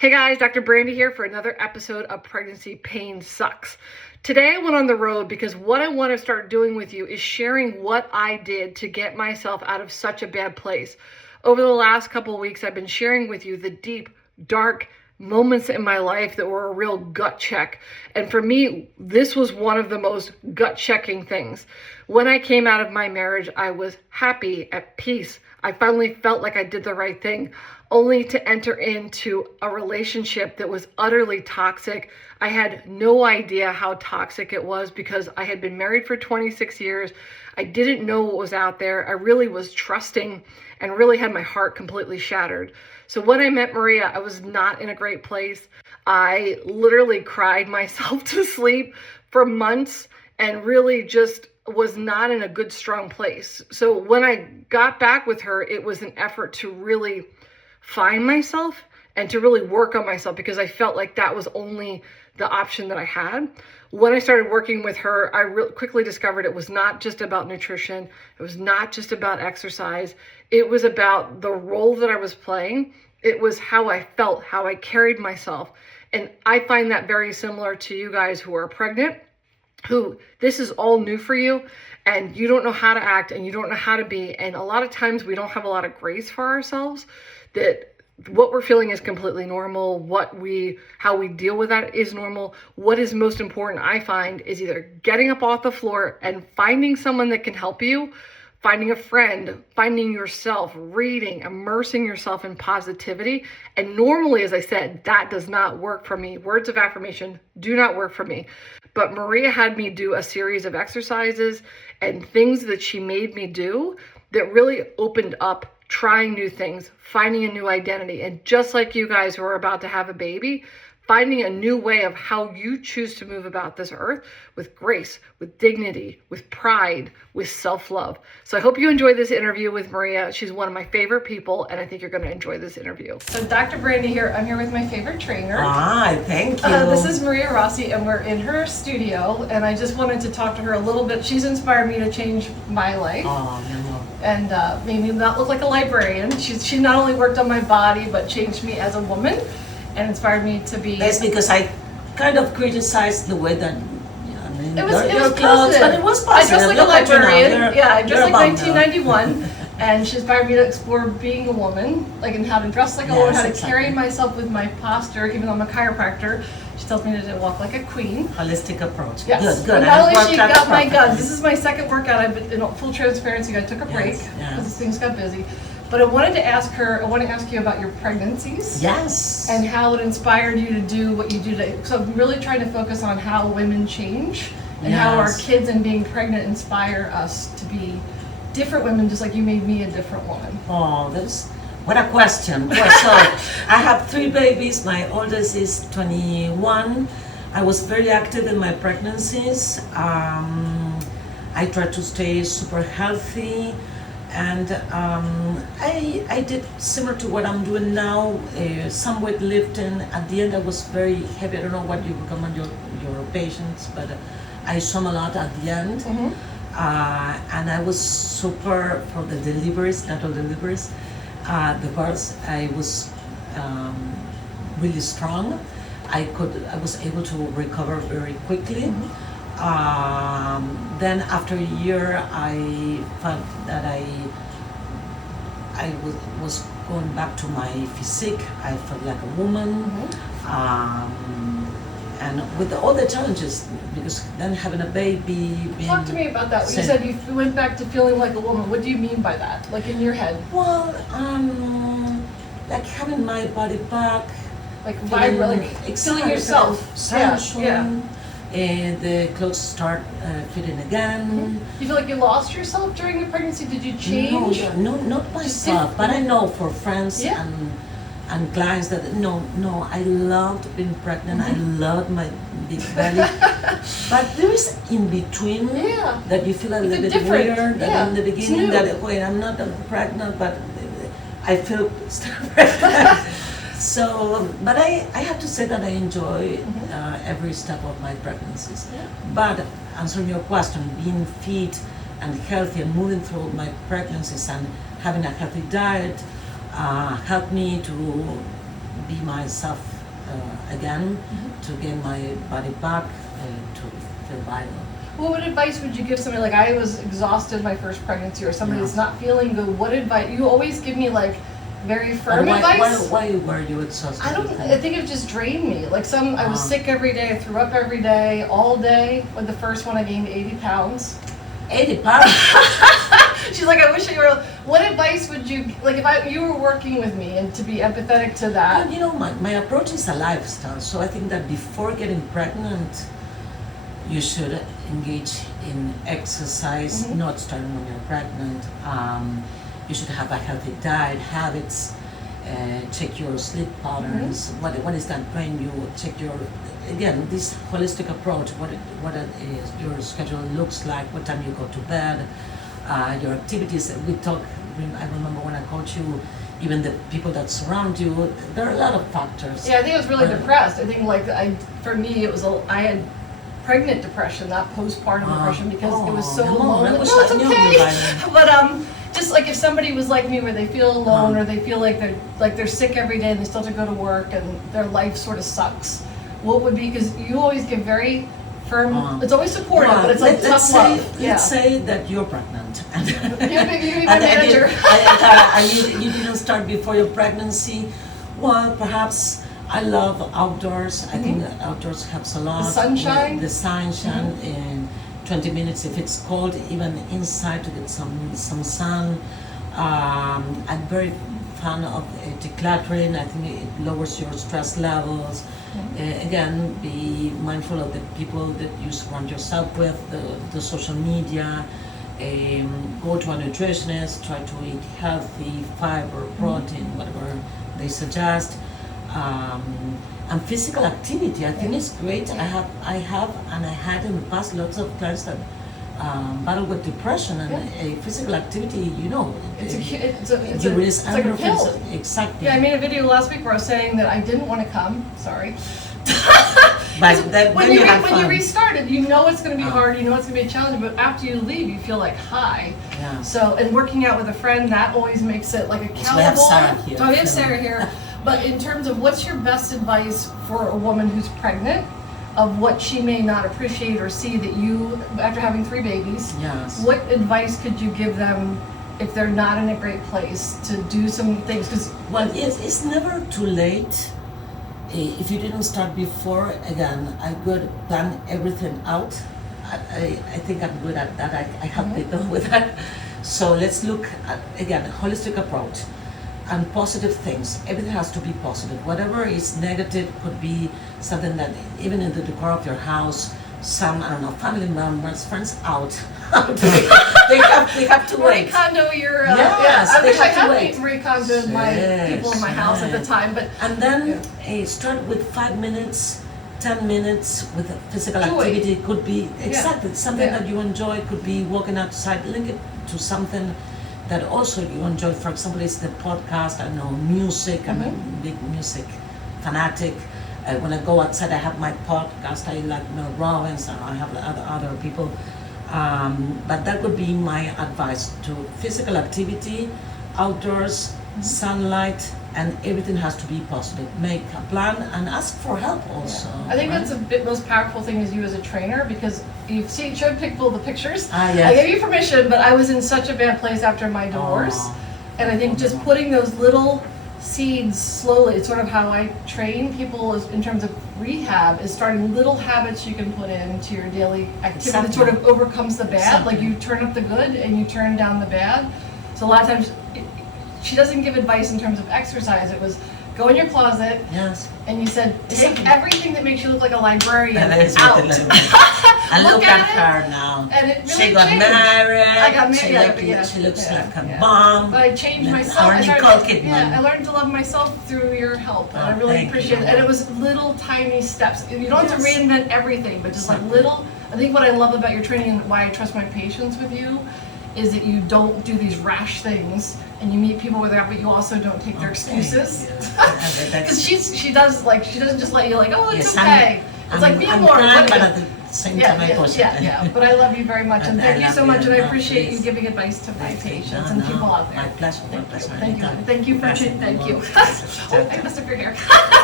Hey guys, Dr. Brandie here for another episode of Pregnancy Pain Sucks. Today I went on the road because what I want to start doing with you is sharing what I did to get myself out of such a bad place. Over the last couple of weeks, I've been sharing with you the deep, dark moments in my life that were a real gut check. And for me, this was one of the most gut checking things. When I came out of my marriage, I was happy, at peace. I finally felt like I did the right thing, only to enter into a relationship that was utterly toxic. I had no idea how toxic it was because I had been married for 26 years. I didn't know what was out there. I really was trusting and really had my heart completely shattered. So when I met Maria, I was not in a great place. I literally cried myself to sleep for months and really just was not in a good, strong place. So when I got back with her, it was an effort to really find myself and to really work on myself because I felt like that was only the option that I had. When I started working with her, I quickly discovered it was not just about nutrition. It was not just about exercise. It was about the role that I was playing. It was how I felt, how I carried myself. And I find that very similar to you guys who are pregnant, who this is all new for you and you don't know how to act and you don't know how to be. And a lot of times we don't have a lot of grace for ourselves, that what we're feeling is completely normal. How we deal with that is normal. What is most important, I find, is either getting up off the floor and finding someone that can help you, finding a friend, finding yourself, reading, immersing yourself in positivity. And normally, as I said, that does not work for me. Words of affirmation do not work for me. But Maria had me do a series of exercises and things that she made me do that really opened up trying new things, finding a new identity. And just like you guys who are about to have a baby, finding a new way of how you choose to move about this earth with grace, with dignity, with pride, with self-love. So I hope you enjoy this interview with Maria. She's one of my favorite people, and I think you're going to enjoy this interview. So Dr. Brandie here. I'm here with my favorite trainer. Hi, thank you. This is Maria Rossi, and we're in her studio, and I just wanted to talk to her a little bit. She's inspired me to change my life. Oh, no. And made me not look like a librarian. She not only worked on my body, but changed me as a woman and inspired me to be. That's because I kind of criticized the way that It was clothes, positive. but it was I positive. dressed like a Look at you now. librarian. I dressed you're like a bum now. 1991, and she inspired me to explore being a woman, like and how to dress like a woman, how to carry exactly. myself with my posture. Even though I'm a chiropractor, she tells me to walk like a queen. Holistic approach. Yes. Good. But not only she worked got my perfectly. guns. This is my second workout. I've been in full transparency. I took a break because things got busy. But I wanted to ask you about your pregnancies. Yes. And how it inspired you to do what you do today. So I'm really trying to focus on how women change and how our kids and being pregnant inspire us to be different women, just like you made me a different woman. Oh, what a question. Well, so I have 3 babies. My oldest is 21. I was very active in my pregnancies. I tried to stay super healthy. And I did similar to what I'm doing now, some weightlifting. At the end I was very heavy. I don't know what you recommend your patients, but I swam a lot at the end. Mm-hmm. And I was super, for the deliveries, natural deliveries, the births, I was really strong. I was able to recover very quickly. Mm-hmm. Then after a year, I felt that I was going back to my physique. I felt like a woman. Mm-hmm. And with all the challenges, because then having a baby. Talk to me about that. You said you went back to feeling like a woman. What do you mean by that? Like in your head? Well, like having my body back. Like vibrant, like feeling yourself. Sensual. Yeah. And the clothes start fitting again. Mm-hmm. You feel like you lost yourself during the pregnancy? Did you change? No, not myself, but I know for friends and clients that no, I loved being pregnant. Mm-hmm. I loved my big belly, but there is in between that you feel a little bit weird. That in the beginning, that wait, I'm not pregnant, but I feel still pregnant. So, but I have to say that I enjoy every step of my pregnancies. Yeah. But answering your question, being fit and healthy and moving through my pregnancies and having a healthy diet helped me to be myself again, to gain my body back, to feel vital. What advice would you give somebody, like I was exhausted my first pregnancy, or somebody that's not feeling good? What advice? You always give me like very firm advice. Why were you exhausted? I think it just drained me. Like I was sick every day, I threw up every day, all day. With the first one I gained 80 pounds. 80 pounds? She's like, I wish I were. What advice would you, like if you were working with me and to be empathetic to that? Well, you know, my approach is a lifestyle. So I think that before getting pregnant, you should engage in exercise, not starting when you're pregnant. You should have a healthy diet, habits, check your sleep patterns, what is that brain you check your, again, this holistic approach, what it is, your schedule looks like, what time you go to bed, your activities. We talk, I remember when I coach you, even the people that surround you, there are a lot of factors. Yeah, I think I was really depressed. I think like for me it was I had pregnant depression, not postpartum depression, because it was so lonely. No, it's okay. But just like if somebody was like me, where they feel alone, or they feel like they're sick every day and they still have to go to work and their life sort of sucks. What would be, because you always give very firm. It's always supportive, but it's like tough love. Let's say that you're pregnant. Yeah, maybe you be my manager. You didn't start before your pregnancy. Well, perhaps. I love outdoors. I think that outdoors helps a lot. The sunshine? The sunshine in 20 minutes if it's cold, even inside to get some sun. I'm very fan of decluttering. I think it lowers your stress levels. Again, be mindful of the people that you surround yourself with, the social media. Go to a nutritionist, try to eat healthy, fiber, protein, whatever they suggest. And physical activity, I think it's great. I have and I had in the past lots of clients that battle with depression, and physical activity, you know, it's like a pill. Exactly. Yeah, I made a video last week where I was saying that I didn't want to come. Sorry. But when you restarted, you know it's going to be hard, you know it's going to be a challenge, but after you leave, you feel like high. Yeah. So, and working out with a friend, that always makes it like accountable. So we have Sarah here. So we have Sarah here. But in terms of what's your best advice for a woman who's pregnant, of what she may not appreciate or see that you, after having 3 babies, what advice could you give them if they're not in a great place to do some things? Because it's never too late. If you didn't start before, again, I could plan everything out. I think I'm good at that. I help people with that. So let's look at, again, a holistic approach. And positive things. Everything has to be positive. Whatever is negative could be something that, even in the decor of your house, some, I don't know, family members, friends out. they have to wait. Marie Kondo, you're yes, I wish I have had Marie Kondo my people in my house at the time, but and then start with 5 minutes, 10 minutes with a physical activity. It could be exactly something that you enjoy. Could be walking outside. Link it to something that also you enjoy. For example, it's the podcast. I know music. I'm a big music fanatic. When I go outside, I have my podcast. I like Mel Robbins, and I have other people. But that would be my advice to physical activity, outdoors, sunlight, and everything has to be positive. Make a plan and ask for help also. I think that's the most powerful thing is you as a trainer, because you've showed people the pictures. Yes. I gave you permission, but I was in such a bad place after my divorce. And I think just putting those little seeds slowly, it's sort of how I train people in terms of rehab, is starting little habits you can put into your daily activity that sort of overcomes the bad. Like you turn up the good and you turn down the bad. So a lot of times, she doesn't give advice in terms of exercise. It was go in your closet, and you said take everything that makes you look like a librarian out. And look at her now. And it really she got married. I got married. She looks like a bomb. But I changed myself. I learned to love myself through your help, and I really appreciate it. And it was little tiny steps. You don't have to reinvent everything, but just like little. I think what I love about your training and why I trust my patients with you is that you don't do these rash things, and you meet people where they're at, but you also don't take their excuses. Because she doesn't just let you like, oh, it's okay. It's like be more. But at the same Yeah, time I yeah, post yeah, it. yeah. But I love you very much, and I thank you love so much, you, and I no, appreciate you please. giving advice to my patients No, and people out there. My pleasure, my pleasure. Thank you. Anytime. Thank you for Pleasure. thank you. Ciao, Oh, I ciao. messed up your hair.